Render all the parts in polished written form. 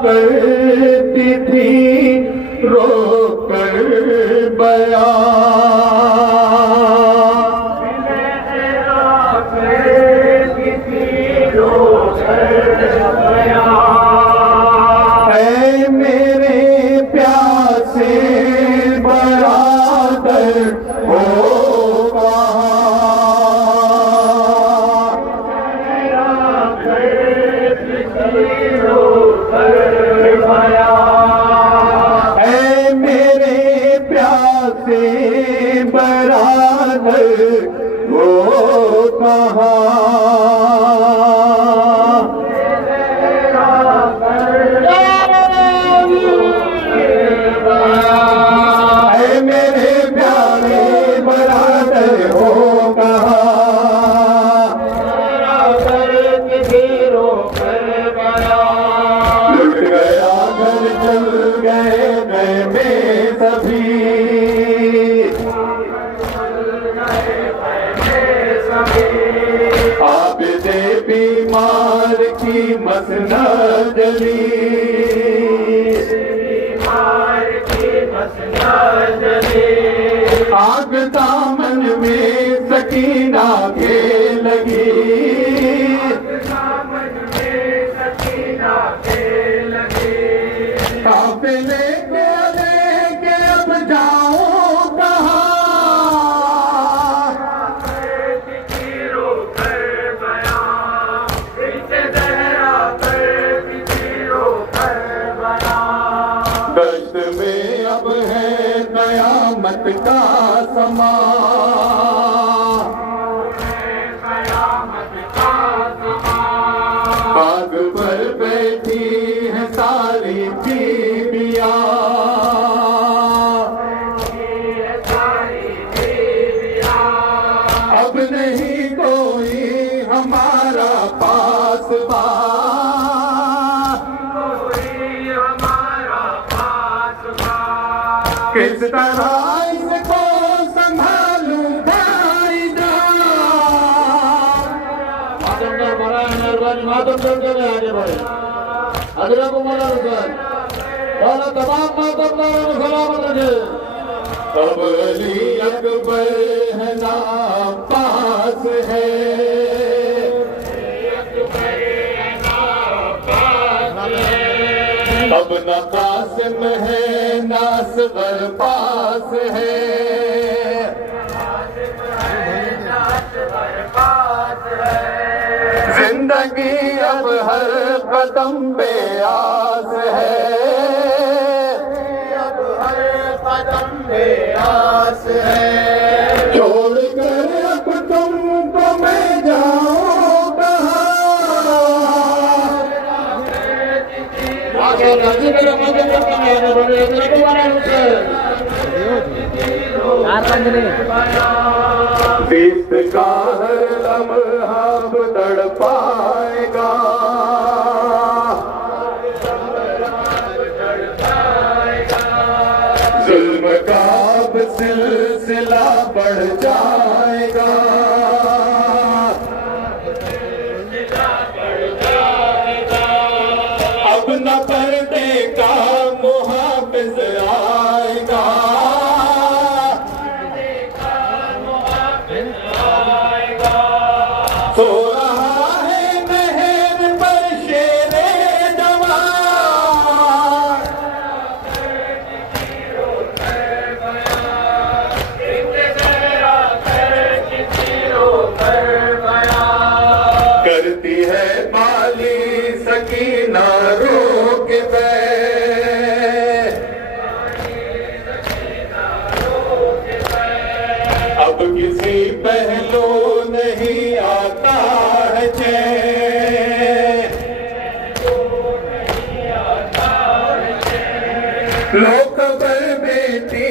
करती थी रोकर बयां ऐ मेरे प्यासे बरादर हो बरादर वो कहाँ ऐ मेरे प्यारे बरादर हो कहाँ लुट गया घर चल गए मैं में सभी आबिदे बीमार की मसना जली आग दामन में सकीना के लगी काफिले के लेके अब जाऊं कहाँ दश्त में अब है कयामत का समा बाग पर बैठी है सारी बीबियां अब नहीं कोई हमारा पास किस तरह इसको संभालूं भाई अब अली अकबर है नाम पास है अब न कासिम है न असगर पास है जिंदगी अब हर कदम पे आस है अब हर कदम पे आस है छोड़ कर अब तुमको मैं जाऊं कहाँ बीत का हर लम्हा तड़पाएगा जुल्म का अब सिलसिला बढ़ जाएगा अब न पर्दे का मुहाफिज आएगा सो रहा है महर पर शेरे जवान करती है बाली सकीना रोक पे अब किसी पहलू नहीं आता है चैन लोग पर बेटी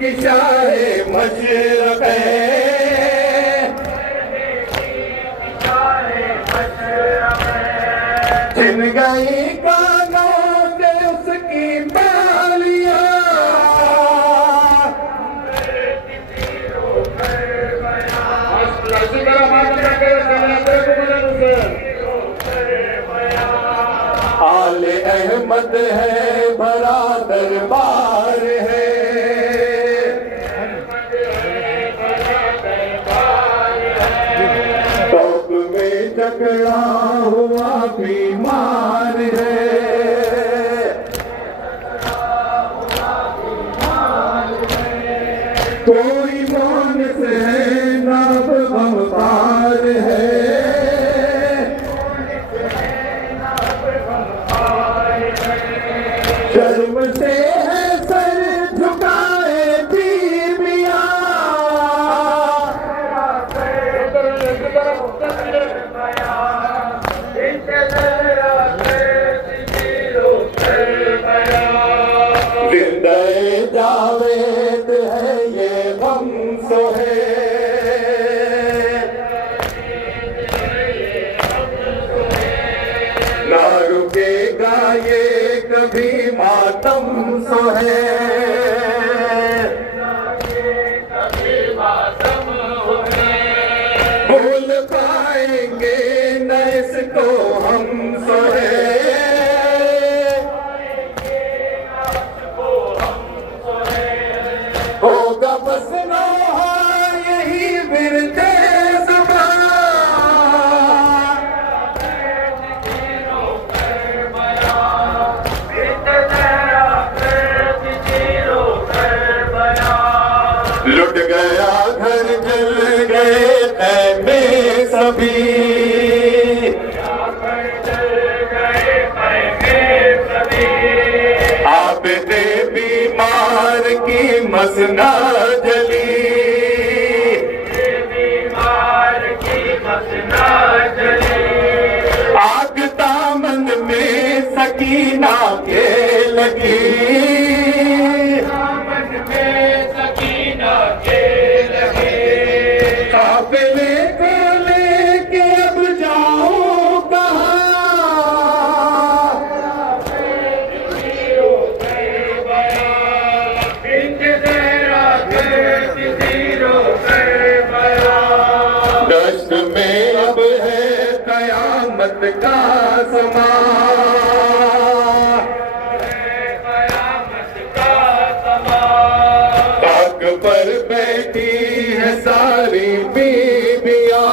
की शाहे मशरक़ छिन गई कानों से उसकी बालियां आले अहमद रहमत है भरा दरबार है। टॉप में जकड़ा हुआ बीमार है। कोई मानस है नाब गमपार है। शर्म से है सर झुकाए बीबिया। जिंदे जावेद है ये गम सो है। ना रुकेगा ये कभी मातम सो है। भूल पाएंगे न इसको हम सो है। होगा बस नौहा यही विरते ज़बान। लुट गया घर जल गए खैमे सभी। आबिदे बीमार की मसना जली। आग दामन में सकीना के लगी। काफिले को लेके अब जाऊं कहाँ। दश्त में अब है कयामत का समा। ताक पर बैठी है सारी बीबियां।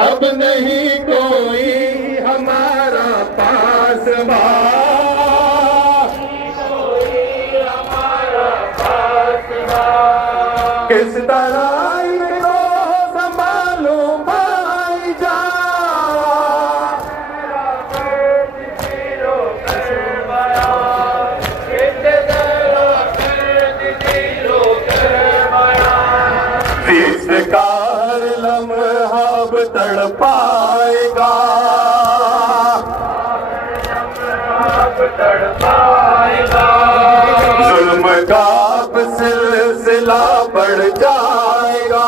अब नहीं कोई हमारा पासबा। किस तरह इनको संभालूं भाईजान। जिसका हर लम्हा अब तड़पाएगा। जुल्म का अब सिलसिला बढ़ जाएगा।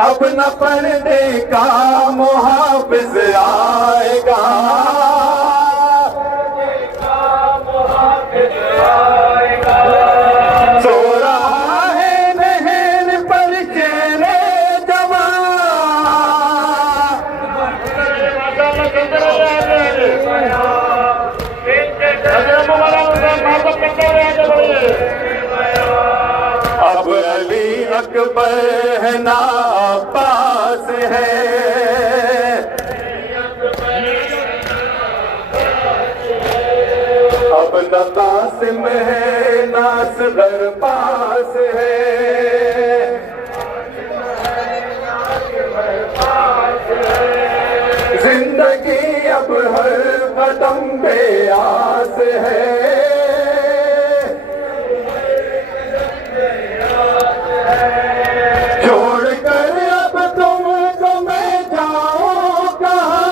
अब न पर्दे का मुहाफिज आएगा। सो रहा है नहर पर चेहरे जवान। अब अली अकबर है ना पास है। अब न कासिम है ना असगर पास है। जिंदगी अब हर कदम पे आस है। छोड़कर अब तुमको मैं जाऊं कहाँ।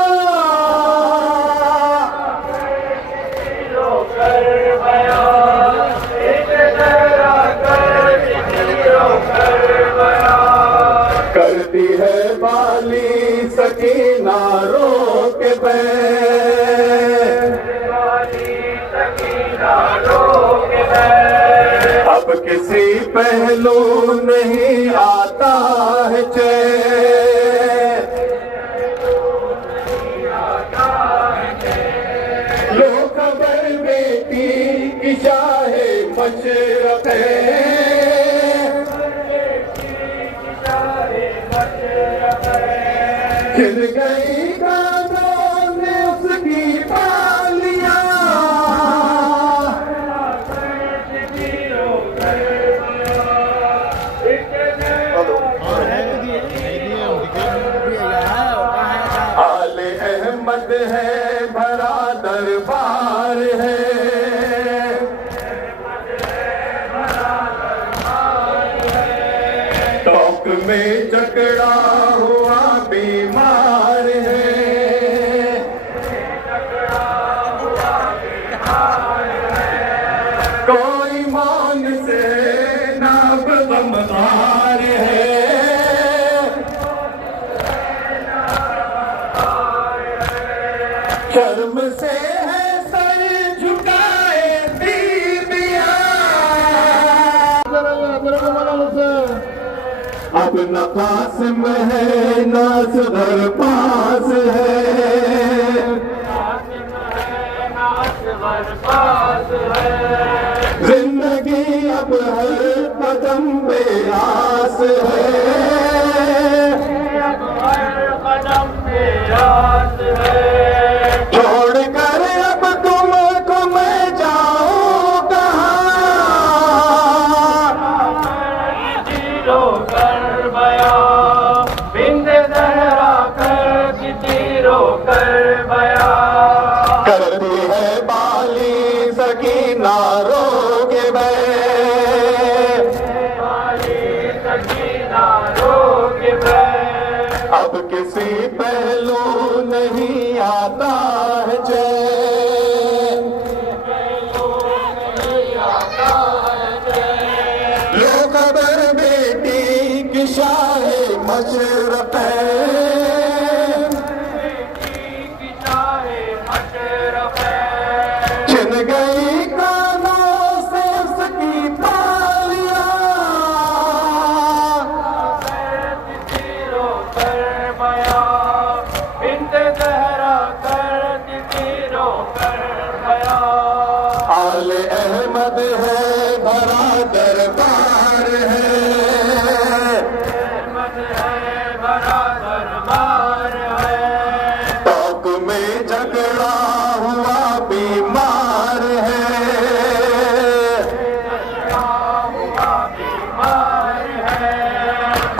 करती है बाली सकीना रो के अब किसी पहलू नहीं आता है चैन, लो खबर बेटी की शाहे मशरक़े, खिल गई कानों ने उसकी बालियां, आले अहमद है भरा दरबार है, टॉक में जकड़ा हुआ बीमार है, कोई मौन से नाब गमगार है, शर्म से है सर झुकाए दीदिया, अब न कासिम है न असगर पास है, जिंदगी अब हर कदम पे आस है, छोड़ कर अब तुमको मैं जाऊं कहाँ, जीरो कर बया बिंद दहरा कर जीरो कर बया, करती है बाली सकीना रोके बे, अब किसी पहलू नहीं आता है चैन, लो खबर बेटी की शाहे मशरक़े, छिन गई कानों से उसकी बालियां, आले अहमद है भरा दरबार है, टॉक में झगड़ा हुआ बीमार है,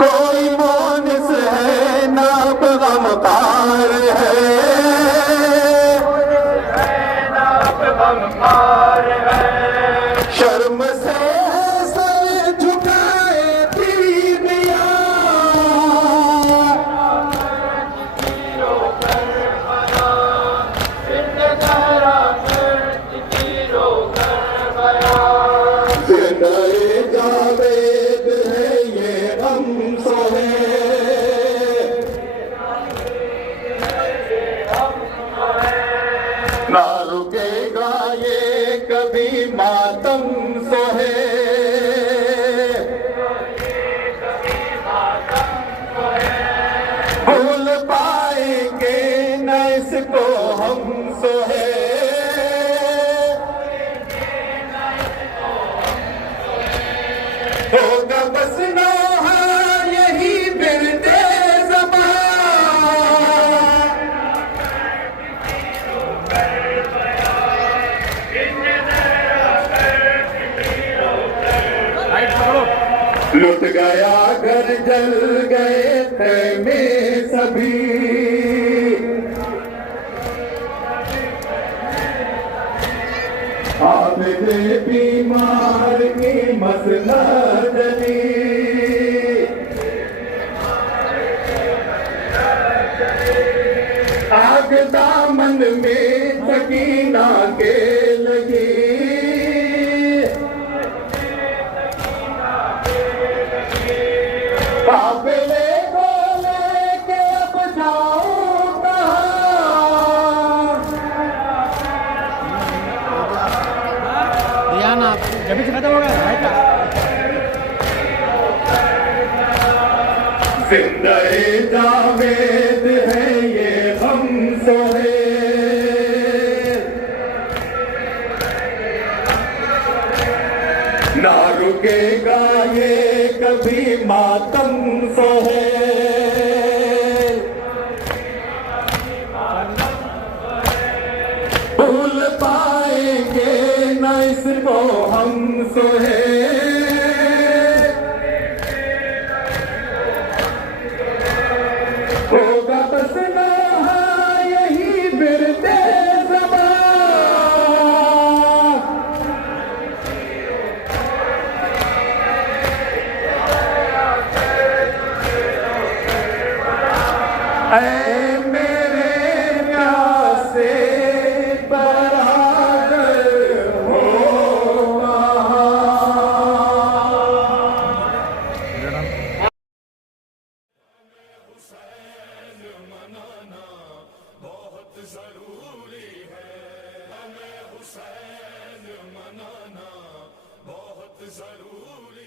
कोई मोनिस है नाब गमकार है, शर्म से है सर झुकाए दीदिया, नए जावेद है ये हम सोहे, ना रुकेगा ये कभी मातम सोहे, भूल पाएंगे न इसको हम सोहे, होगा बस नौहा यही बिरते ज़बां, लुट गया घर जल गए ख़ैमे सभी, आबिदे बीमार की मसला जली, आग दामन में सकीना के लगी, काफिले को लेके अब जाऊं कहाँ, ध्यान आप जब भी खत्म होगा जिंदे जावेद है ये हम सोहे, ना रुकेगा ये कभी मातम सोहे। भूल पाएंगे न इसको हम सोहे, होगा बस ना यही बिरते ऐ मेरे प्यासे बराबर हो हुसैन मनाना बहुत जरूरी है, हमें हुसैन मनाना बहुत जरूरी